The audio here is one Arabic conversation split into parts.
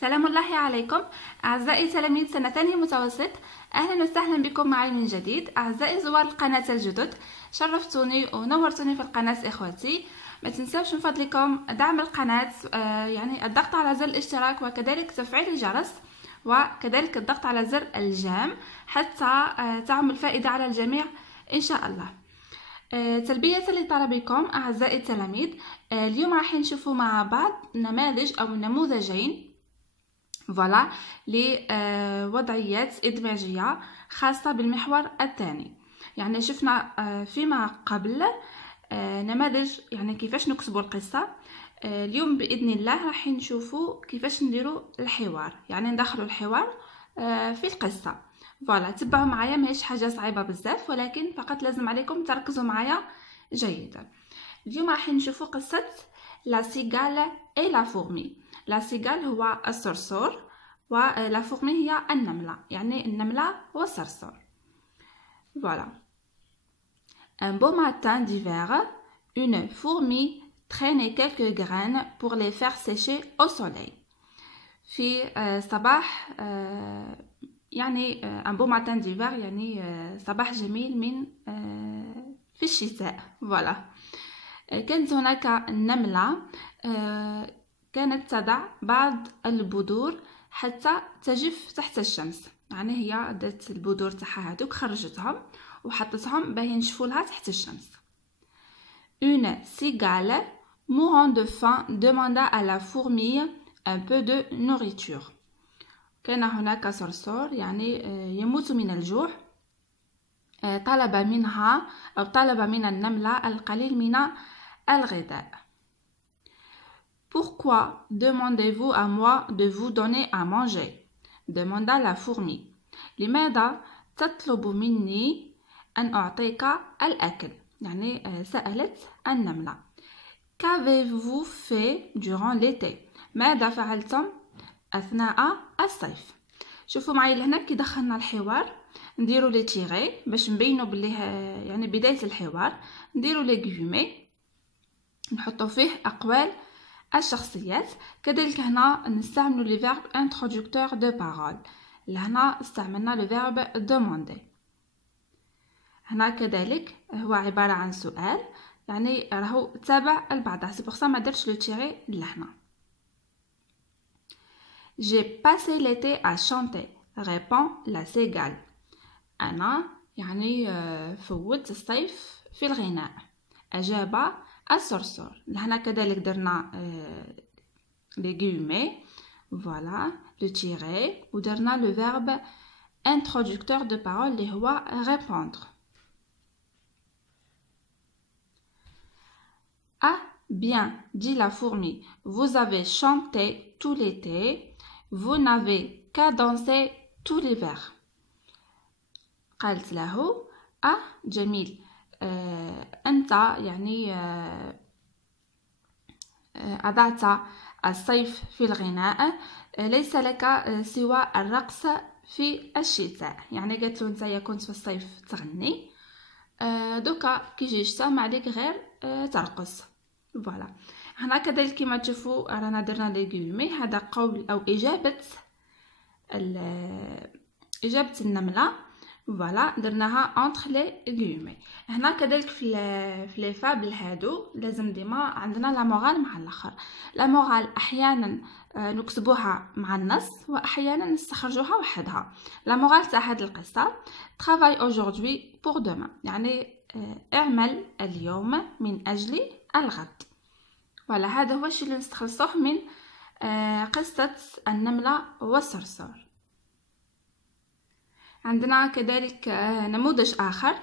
سلام الله عليكم أعزائي تلاميذ سنة ثانية متوسط. أهلا وسهلا بكم معي من جديد. أعزائي زوار القناة الجدد، شرفتوني ونورتوني في القناة إخواتي. ما تنسوش من فضلكم دعم القناة، يعني الضغط على زر الاشتراك وكذلك تفعيل الجرس وكذلك الضغط على زر الجام حتى تعم الفائدة على الجميع إن شاء الله. تلبية لطلبكم أعزائي التلاميذ، اليوم راح نشوفوا مع بعض نماذج أو نموذجين فوالا لوضعيات إدماجية خاصة بالمحور الثاني. يعني شفنا فيما قبل نماذج يعني كيفاش نكتبوا القصة. اليوم بإذن الله راح نشوفوا كيفاش نديروا الحوار، يعني ندخلوا الحوار في القصة. فوالا تبعوا معايا، ماهيش حاجة صعيبة بزاف، ولكن فقط لازم عليكم تركزوا معايا جيدا. اليوم راح نشوفوا قصة لا سيغال اي لا فورمي. لا سيغال هو الصرصور ولا فورمي هي النملة، يعني النملة والصرصور. Voilà. Un beau matin d'hiver, une fourmi traînait quelques graines pour les faire sécher au soleil. في صباح يعني un beau matin d'hiver يعني صباح جميل من في الشتاء. Voilà. كانت هناك نملة كانت تضع بعض البذور حتى تجف تحت الشمس. يعني هي دات البذور تاعها هذوك خرجتهم وحطتهم باه ينشفوا لها تحت الشمس. Une cigale mourant de faim demanda à la fourmi un peu de nourriture. كان هناك صرصور يعني يموت من الجوع، طلب منها أو طلب من النملة القليل من الغذاء. Pourquoi demandez-vous à moi de vous donner à manger? demanda la fourmi. لماذا تطلب مني أن أعطيك الأكل؟ يعني سألت النملة. Qu'avez-vous fait durant l'été? ماذا فعلتم أثناء الصيف؟ شوفوا معي لهنا كي دخلنا الحوار نديروا لي تيغي باش نبينوا بلي يعني بداية الحوار. نديروا لي غيومي نحطوا فيه أقوال الشخصيات. كذلك هنا نستعملوا لي فيرب introducteur de parole. لهنا استعملنا لو فيرب demander. هنا كذلك هو عبارة عن سؤال، يعني راهو تابع البعض، سي بوغ سا ما درتش لو تيغي لهنا. J'ai passé l'été à chanter, répond la cigale. أنا يعني فوت الصيف في الغناء، أجاب الصرصور. لهنا كذلك درنا لي غيومي فوالا لو تيغي ودرنا لو فيرب introducteur de parole اللي هو répondre. Ah bien, dit la fourmi, vous avez chanté tout l'été, vous n'avez qu'à danser tout l'hiver. قالت له جميل، أنت يعني أضعت الصيف في الغناء، ليس لك سوى الرقص في الشتاء. يعني قالت له أنت كنت في الصيف تغني، دوكا كي يجي الشتاء ما عليك غير ترقص. فوالا. هنا كذلك كما تشوفوا رانا درنا لي غيومي، هذا قول أو إجابة النملة. فوالا درناها entre les guillemets. هنا كذلك في لي فابل هادو لازم ديما عندنا لا مورال مع الاخر. لا مورال احيانا نكتبوها مع النص واحيانا نستخرجوها وحدها. لا مورال تاع هاد القصه travaille aujourd'hui pour demain، يعني اعمل اليوم من اجل الغد. فوالا هذا هو الشيء اللي نستخلصوه من قصه النمله والصرصور. عندنا كذلك نموذج آخر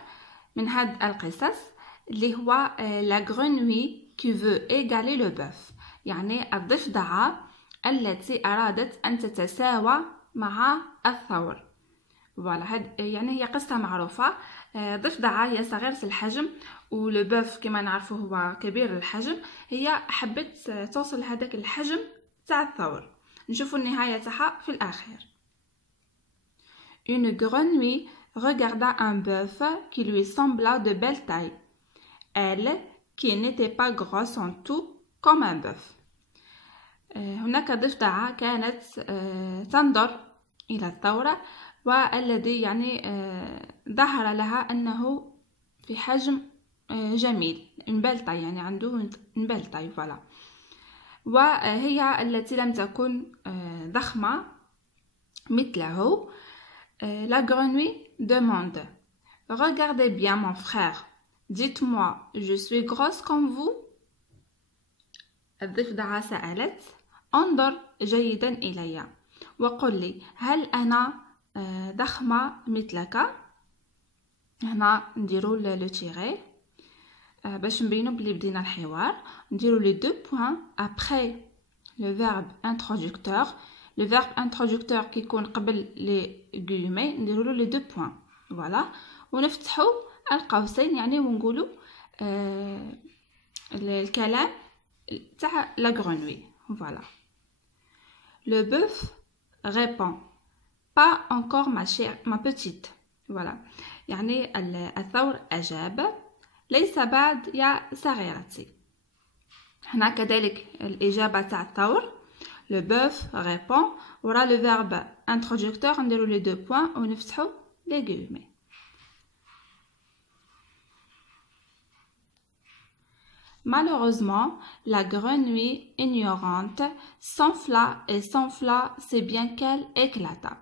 من هاد القصص اللي هو la grenouille qui veut égaler le bœuf، يعني الضفدعة التي أرادت أن تتساوى مع الثور. فوالا يعني هي قصة معروفة. ضفدعة هي صغيرة الحجم ولو بوف كما نعرفه هو كبير الحجم، هي حبت توصل لهذاك الحجم تاع الثور. نشوفوا النهاية تاعها في الأخير. Une grenouille regarda un bœuf qui lui sembla de belle taille. Elle, qui n'était pas grosse en tout comme un bœuf. هناك ضفدعة كانت تنظر إلى الثورة، والذي يعني ظهر لها أنه في حجم جميل، نبالتاي، يعني عنده نبالتاي فوالا. وهي التي لم تكن ضخمة مثله. La grenouille demande: Regardez bien mon frère, dites-moi, je suis grosse comme vous? الضفدعة سألت: انظر جيدا إلي وقل لي، هل أنا ضخمة مثلك؟ هنا نديرو لو تيري باش نبينو بلي بدينا الحوار. نديرو لي دو بوين ابري لو فيرب انترودكتور. لو فيرب انترودكتور كيكون قبل لي غومي نديرو لي دو بوين فوالا، ونفتحو القوسين يعني ونقولو الكلام تاع لا غرونوي فوالا. Le bœuf répond: Pas encore ma chère, ma petite. voilà. يعني الثور أجاب: ليس بعد يا صغيرتي. هنا كذلك الإجابة تاع الثور. Le bœuf répond ورا le verbe introducteur نديرو les deux points ونفتحو les guillemets. Malheureusement, la grenouille ignorante s'enfla si bien qu'elle éclata.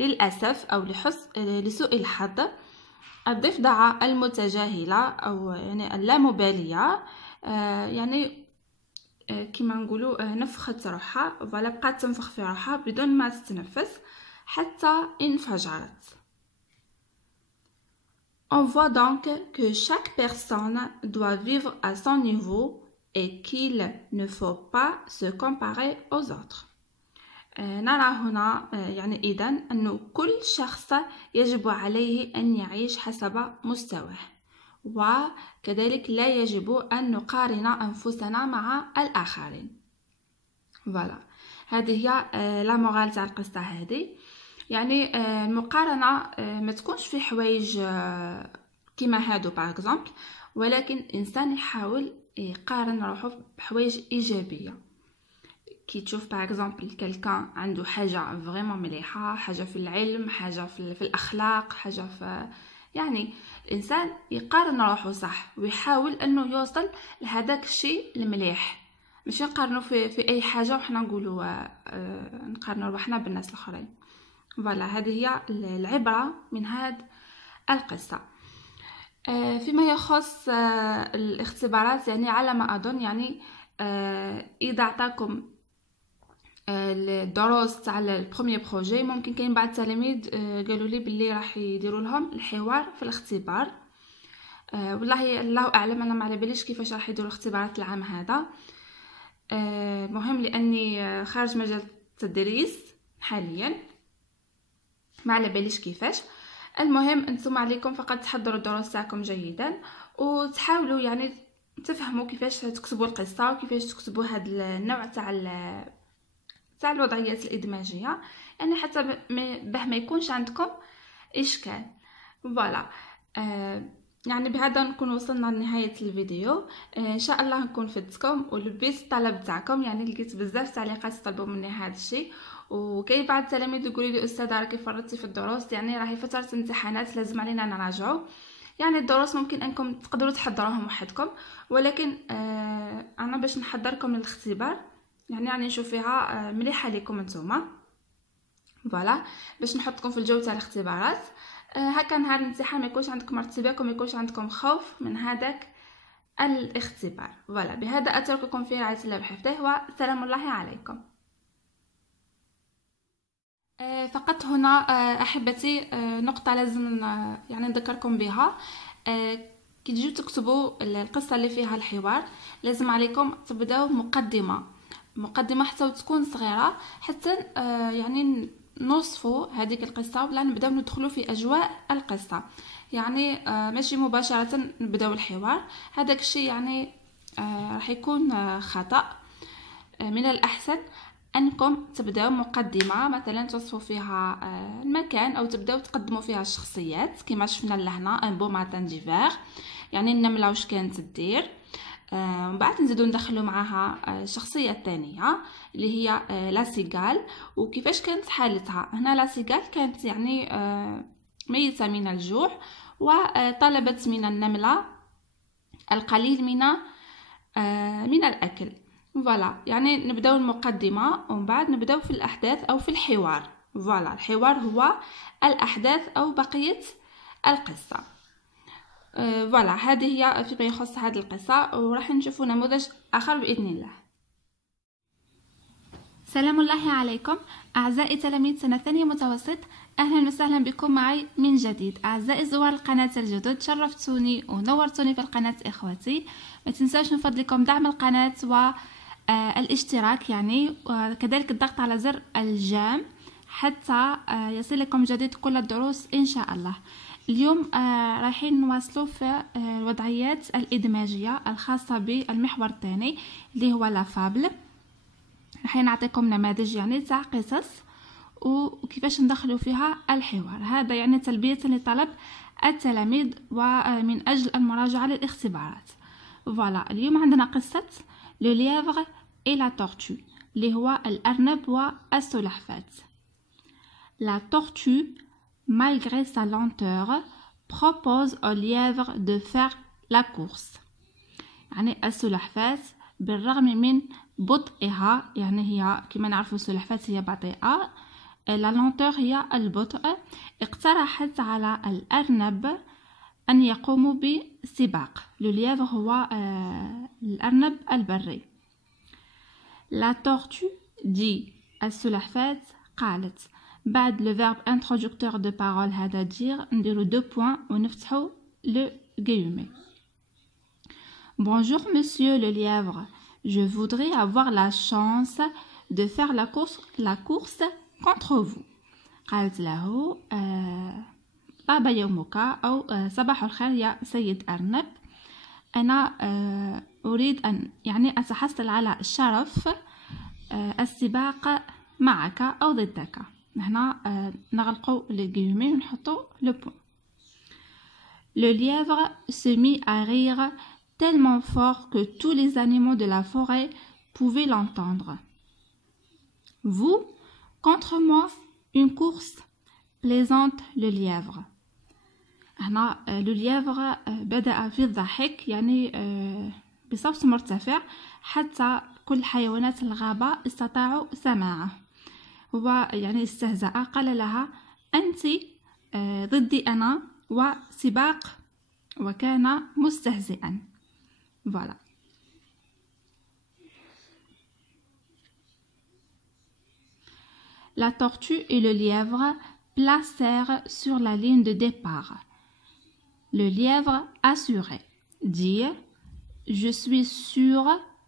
للأسف أو لسوء الحظ، الضفدعة المتجاهلة أو يعني اللامبالية يعني كما نقولوا نفخت روحها ولا بقات تنفخ في روحها بدون ما تتنفس حتى انفجرت. On voit donc que chaque personne doit vivre à son niveau et qu'il ne faut pas se comparer aux autres. نرى هنا يعني إذن أنه كل شخص يجب عليه أن يعيش حسب مستواه، وكذلك لا يجب أن نقارن أنفسنا مع الآخرين. فوالا، هذه هي لا مورال تاع القصة هذه. يعني المقارنة ما تكونش في حوايج كيما هادو باغ اكزومبل، ولكن الانسان يحاول يقارن روحو بحوايج ايجابيه. كي تشوف باغ اكزومبل كلكان عنده حاجه فريمون مليحه، حاجه في العلم، حاجه في الاخلاق، حاجه في يعني الانسان يقارن روحو صح ويحاول انه يوصل لهذاك الشيء المليح، ماشي نقارنوا في اي حاجه وحنا نقولوا نقارنوا روحنا بالناس الاخرين. فوالا، هذه هي العبره من هذه القصه. فيما يخص الاختبارات، يعني على ما اظن يعني اذا اعطاكم الدروس تاع البروميير بروجي، ممكن كاين بعض التلاميذ قالوا لي باللي راح يديروا لهم الحوار في الاختبار. والله الله اعلم، انا ما على باليش كيفاش راح يديروا الاختبارات العام هذا. مهم لاني خارج مجال التدريس حاليا، ما على باليش كيفاش. المهم انتم عليكم فقط تحضروا الدروس تاعكم جيدا وتحاولوا يعني تفهموا كيفاش تكتبوا القصه وكيفاش تكتبوا هذا النوع تاع الوضعيات الادماجيه، يعني حتى به ما يكونش عندكم اشكال. فوالا، يعني بهذا نكون وصلنا لنهايه الفيديو. ان شاء الله نكون فدتكم ولبيت الطلب تاعكم، يعني لقيت بزاف تعليقات يطلبوا مني هذا الشيء، وكاين بعض التلاميذ يقولوا لي استاذه راكي فرطتي في الدروس، يعني راهي فتره امتحانات لازم علينا نراجعوا. يعني الدروس ممكن انكم تقدروا تحضروهم وحدكم، ولكن انا باش نحضركم للاختبار يعني نشوف فيها مليحه لكم نتوما. فوالا، باش نحطكم في الجو تاع الاختبارات، هكا نهار الامتحان ما يكونش عندكم ارتباك وما يكونش عندكم خوف من هذاك الاختبار. فوالا، بهذا اترككم في رعايه الله وحفظه، وسلام الله عليكم. فقط هنا احبتي نقطه لازم يعني نذكركم بها. كي تجيو تكتبوا القصه اللي فيها الحوار، لازم عليكم تبداو مقدمه حتى تكون صغيره، حتى يعني نوصفوا هذيك القصه ولا نبداو ندخلوا في اجواء القصه. يعني ماشي مباشره نبداو الحوار، هذاك الشيء يعني راح يكون خطا. من الاحسن انكم تبداو مقدمه، مثلا توصفوا فيها المكان او تبداو تقدموا فيها الشخصيات كما شفنا لهنا ان بو ماتان ديفير، يعني النمله واش كانت دير، من بعد نزيدو ندخلو معاها الشخصيه الثانيه اللي هي لا سيغال. وكيفاش كانت حالتها هنا؟ لا سيغال كانت يعني ميته من الجوع، وطلبت من النمله القليل من الاكل. فوالا، يعني نبداو المقدمه ومن بعد نبداو في الاحداث او في الحوار. فوالا، الحوار هو الاحداث او بقيه القصه. فوالا، هذه هي فيما يخص هذه القصه، وراح نشوفوا نموذج اخر باذن الله. سلام الله عليكم اعزائي تلاميذ سنه ثانيه متوسط، اهلا وسهلا بكم معي من جديد. اعزائي زوار القناه الجدد، شرفتوني ونورتوني في القناه اخواتي. ما تنساوش من فضلكم دعم القناه والاشتراك يعني، وكذلك الضغط على زر الجام حتى يصلكم جديد كل الدروس ان شاء الله. اليوم رايحين نواصلوا في الوضعيات الادماجيه الخاصه بالمحور الثاني اللي هو لا فابل. رايحين نعطيكم نماذج يعني تاع قصص وكيفاش ندخلوا فيها الحوار، هذا يعني تلبيه لطلب التلاميذ ومن اجل المراجعه للاختبارات. فوالا، اليوم عندنا قصه لو ليفغ اي لا تورتو اللي هو الارنب والسلحفاه. La tortue, malgré sa lenteur, propose au lièvre de faire la course. يعني السلحفاة بالرغم من بطئها، يعني هي كما نعرفوا السلحفاة هي بطيئة، la lenteur هي البطء، اقترحت على الأرنب أن يقوموا بسباق. le lièvre هو الأرنب البري. La tortue dit السلحفاة قالت. بعد le verbe introducteur de parole هذا dire نديرو 2 points ونفتحو le guillemets. Bonjour monsieur le lièvre, je voudrais avoir la chance de faire la course contre vous. قالت له طاب يومك أو صباح الخير يا سيد أرنب، أنا أريد أن يعني أتحصل على الشرف السباق معك أو ضدك. هنا نغلقوا les guillemets ونحطوا le point. Le lièvre se mit à rire tellement fort que tous les animaux de la forêt pouvaient l'entendre. Vous, contre moi, une course, plaisante le lièvre. هنا le lièvre بدأ في الضحك يعني بصوت مرتفع حتى كل حيوانات الغابة استطاعوا سماعه. هو يعني استهزأ، قال لها أنت ضدي أنا وسباق، وكان مستهزئا. voilà. La tortue et le lièvre placèrent sur la ligne de départ. Le lièvre assurait, dit « Je suis sûr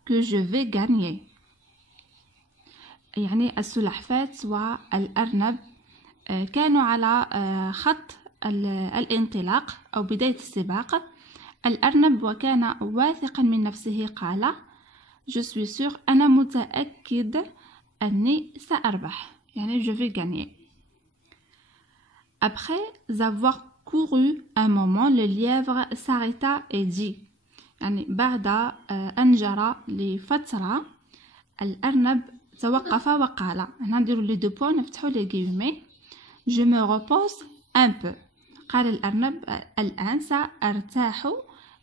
que je vais gagner ». يعني السلحفاة والأرنب كانوا على خط الانطلاق أو بداية السباق. الأرنب وكان واثقا من نفسه قال Je suis sûr، أنا متأكد أني سأربح، يعني je vais gagner. Après avoir couru un moment, le lièvre s'arrêta et dit، يعني بعد أن جرى لفترة الأرنب توقف وقال. هنا نديرو لي 2 بوين نفتحو لي guillemets. Je me repose un peu، قال الأرنب الآن سأرتاح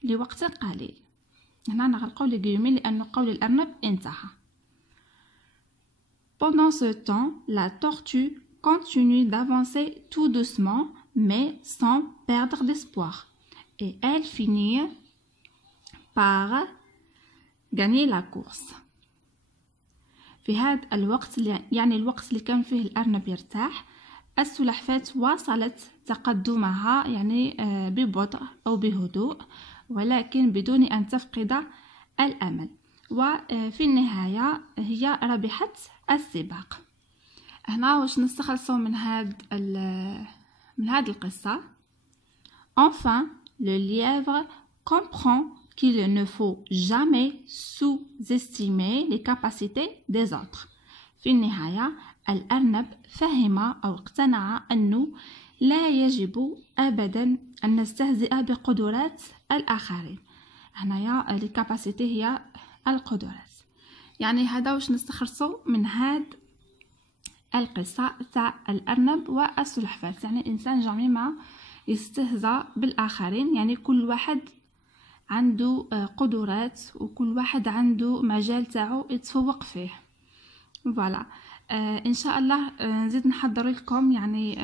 لوقت قليل. هنا نغلقو لي guillemets لأن قول الأرنب انتهى. Pendant ce temps, la tortue continue d'avancer tout doucement mais sans perdre d'espoir et elle finit par gagner la course. في هذا الوقت يعني الوقت اللي كان فيه الأرنب يرتاح، السلحفاة واصلت تقدمها يعني ببطء أو بهدوء، ولكن بدون أن تفقد الأمل، وفي النهاية هي ربحت السباق. هنا واش نستخلصوا من هاد القصة. Enfin, le lièvre comprend qu'il ne faut jamais sous-estimer les capacités des autres. في النهاية الأرنب فهم أو اقتنع أنه لا يجب أبدا أن نستهزئ بقدرات الآخرين. هنايا لي كاباسيتي هي القدرات. يعني هذا واش نستخلصوا من هاد القصة تاع الأرنب والسلحفاة. يعني الإنسان جامي ما يستهزأ بالآخرين، يعني كل واحد عنده قدرات وكل واحد عنده مجال تاعو يتفوق فيه. فوالا ان شاء الله نزيد نحضر لكم، يعني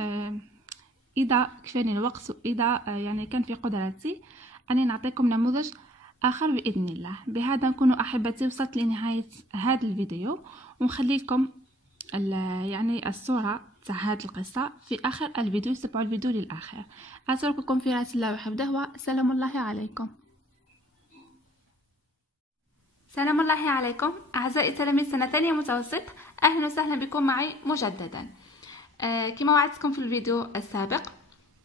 اذا كفاني الوقت واذا يعني كان في قدرتي اني نعطيكم نموذج اخر باذن الله. بهذا نكون احبتي وصلت لنهايه هذا الفيديو، ونخلي لكم يعني الصوره تاع هذه القصه في اخر الفيديو. تابعوا الفيديو للاخر. اترككم في رعايه الله وحفظه، وسلام الله عليكم. سلام الله عليكم أعزائي تلاميذ سنة ثانية متوسط، أهلا وسهلا بكم معي مجددا. كما وعدتكم في الفيديو السابق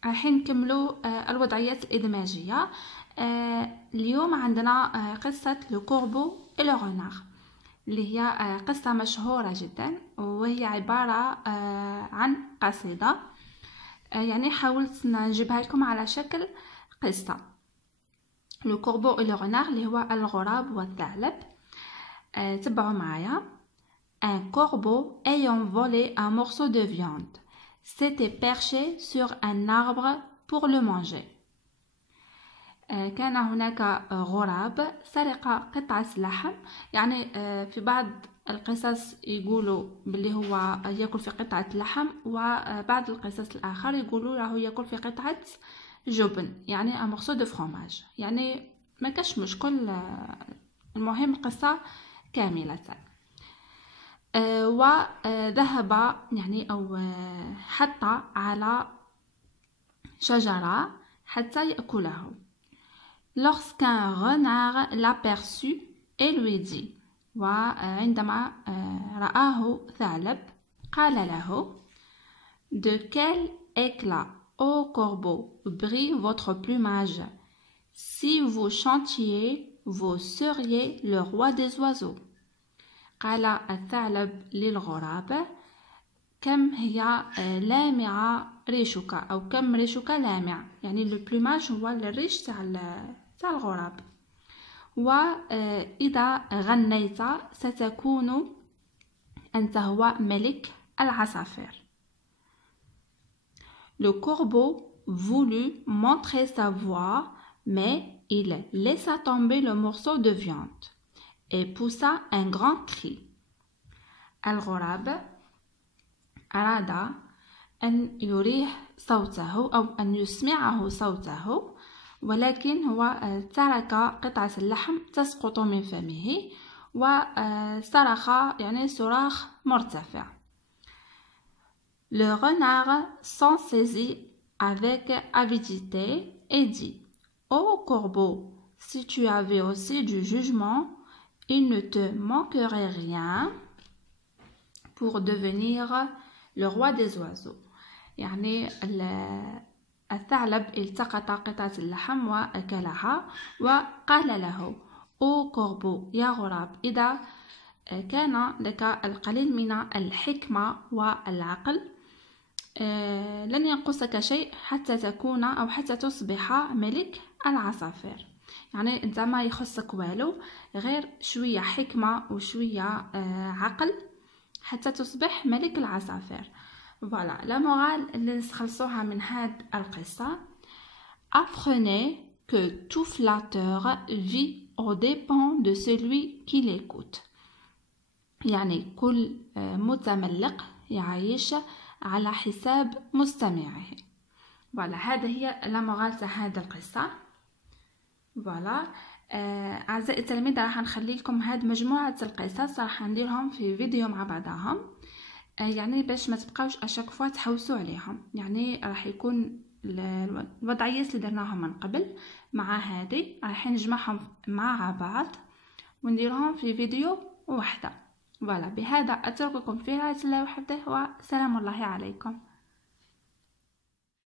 راح نكملوا الوضعيات الإدماجية. اليوم عندنا قصة لو كوربو et le renard، اللي هي قصة مشهورة جدا، وهي عبارة عن قصيدة. يعني حاولت نجيبها لكم على شكل قصة. لو كوربو et le renard اللي هو الغراب والثعلب. تبعوا معايا. Un corbeau ayant volé un morceau de viande s'était perché sur un arbre pour le manger. كان هناك غراب سرق قطعة لحم. يعني في بعض القصص يقولوا باللي هو يأكل في قطعة لحم، وبعض القصص الآخر يقولوا له يأكل في قطعة جبن، يعني un morceau de fromage. يعني ما كاش مشكل، المهم القصة كاملة. وذهب يعني أو حط على شجرة حتى يأكله. Lorsqu'un renard l'aperçut et lui dit، وعندما رآه ثعلب قال له: De quel éclat, ô corbeau, brille votre plumage. Si vous chantiez, vous seriez le roi des oiseaux. قال الثعلب للغراب: كم هي لامعة ريشك، أو كم ريشك لامع. يعني لو بلوماج هو الريش تاع الغراب. وإذا غنيت ستكون أنت هو ملك العصافير. Le corbeau voulut montrer sa voix, mais il laissa tomber le morceau de viande et poussa un grand cri. الغراب أراد أن يريه صوته أو أن يسمعه صوته، ولكن هو ترك قطعة اللحم تسقط من فمه وصرخ، يعني صراخ مرتفع. Le renard s'en saisit avec avidité et dit: Ô corbeau, si tu avais aussi du jugement, il ne te manquerait rien pour devenir le roi des oiseaux. يعني الثعلب التقط قطعة اللحم وأكلها، وقال له: أو كوربو، يا غراب، إذا كان لك القليل من الحكمة والعقل لن ينقصك شيء حتى تكون أو حتى تصبح ملك العصافير. يعني انت ما يخصك والو غير شوية حكمة وشوية عقل حتى تصبح ملك العصافير. فوالا لا مورال اللي نخلصوها من هاد القصة: Apprenez que tout flatteur vit aux dépens de celui qui l'écoute. يعني كل متملق يعيش على حساب مستمعه. فوالا هذا هي لا مورال تاع هاد القصة. فوالا اعزائي التلاميذ راح نخلي لكم هاد مجموعه القصص راح نديرهم في فيديو مع بعضهم، يعني باش ما تبقاوش اشاك فوا تحوسوا عليهم. يعني راح يكون الوضعيات اللي درناهم من قبل مع هذه راح نجمعهم مع بعض ونديرهم في فيديو واحده. فوالا بهذا اترككم في رعايه الله وحفظه، وسلام الله عليكم.